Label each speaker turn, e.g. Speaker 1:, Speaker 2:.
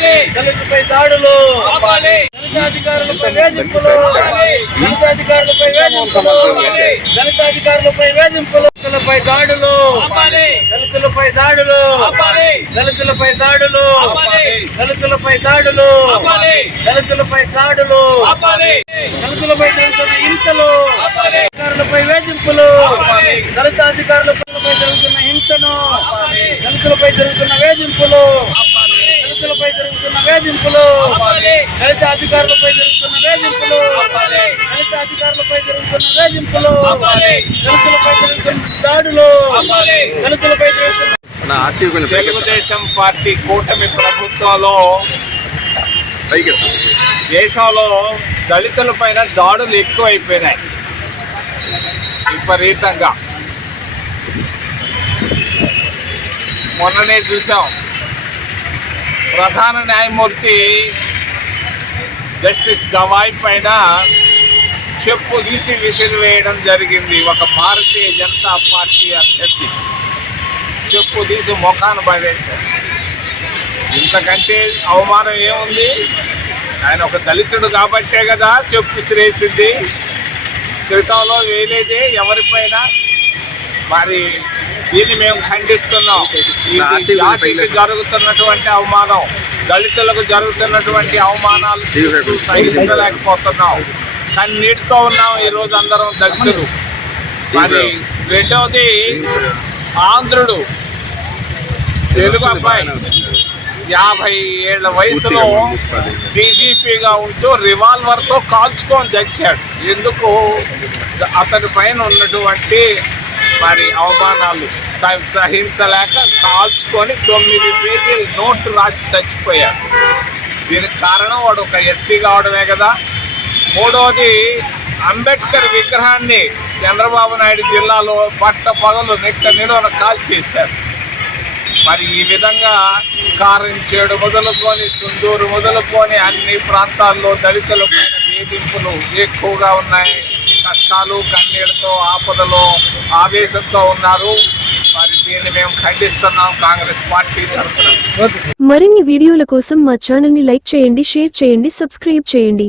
Speaker 1: దళితాధికారులపై దాడులు. దళితాధికారులపై వేధింపులు. దళితాధికారులపై వేధింపులు. దళితాధికారులపై వేధింపులు. దళితులపై దాడులు. దళితులపై దాడులు. దళితులపై దాడులు. దళితులపై దాడులు. దళితులపై దాడులు దళితులపై జరుగుతున్న హింసలు అధికారులపై వేధింపులు దళిత అధికారులపై జరుగుతున్న హింసను దళితులపై జరుగుతున్న వేధింపులు దళితులపై జరుగుతున్న వేధింపులు. దళిత అధికారులపై జరుగుతున్న వేధింపులు. దళిత అధికారులపై జరుగుతున్న వేధింపులు. దళితులపై జరుగుతున్న దాడులు. దళితులపై జరుగుతున్న.
Speaker 2: తెలుగుదేశం పార్టీ కూటమి ప్రభుత్వంలో. దేశంలో దళితుల పైన దాడులు ఎక్కువైపోయినాయి. విపరీతంగా. మొన్ననే చూసాం. ప్రధాన న్యాయమూర్తి జస్టిస్ గవాయ్ పైన చెప్పు తీసి విసిరి వేయడం జరిగింది. ఒక భారతీయ జనతా పార్టీ అభ్యర్థి చెప్పు తీసి ముఖాన పడేశారు. ఇంతకంటే అవమానం ఏముంది? ఆయన ఒక దళితుడు కాబట్టే కదా చెప్పు విసిరేసింది. క్రితంలో వేయలేదే ఎవరిపైన? మరి దీన్ని మేము ఖండిస్తున్నాం. జాతికి జరుగుతున్నటువంటి అవమానం దళితులకు జరుగుతున్నటువంటి అవమానాలు సహించలేకపోతున్నాం. కన్నీటితో ఉన్నాం ఈ రోజు అందరం దళితులు. మరి రెండవది ఆంధ్రుడు. తెలుగు అబ్బాయి. యాభై ఏళ్ళ వయసులో డీజీపీగా ఉంటూ రివాల్వర్తో కాల్చుకొని తెచ్చాడు ఎందుకు? అతని పైన ఉన్నటువంటి మరి అవమానాలు సహించలేక కాల్చుకొని తొమ్మిది పేజీలు నోట్లు రాసి చచ్చిపోయాడు దీనికి కారణం వాడు ఒక ఎస్సీ కావడమే కదా. మూడవది అంబేద్కర్ విగ్రహాన్ని చంద్రబాబు నాయుడు జిల్లాలో పట్ట పగలు నిట్ట నిలువన కాల్ చేశారు మరి ఈ విధంగా కారించేడు మొదలుకొని సుందూరు మొదలుకొని అన్ని ప్రాంతాల్లో దళితుల వేధింపులు ఎక్కువగా ఉన్నాయి. కష్టాలు కన్నీళ్ళతో ఆపదలో ఆవేశంతో ఉన్నారు. మరి దీన్ని మేము ఖండిస్తున్నాం కాంగ్రెస్ పార్టీ తరఫున.
Speaker 3: మరిన్ని వీడియోల కోసం మా ఛానల్ని లైక్ చేయండి షేర్ చేయండి సబ్స్క్రైబ్ చేయండి.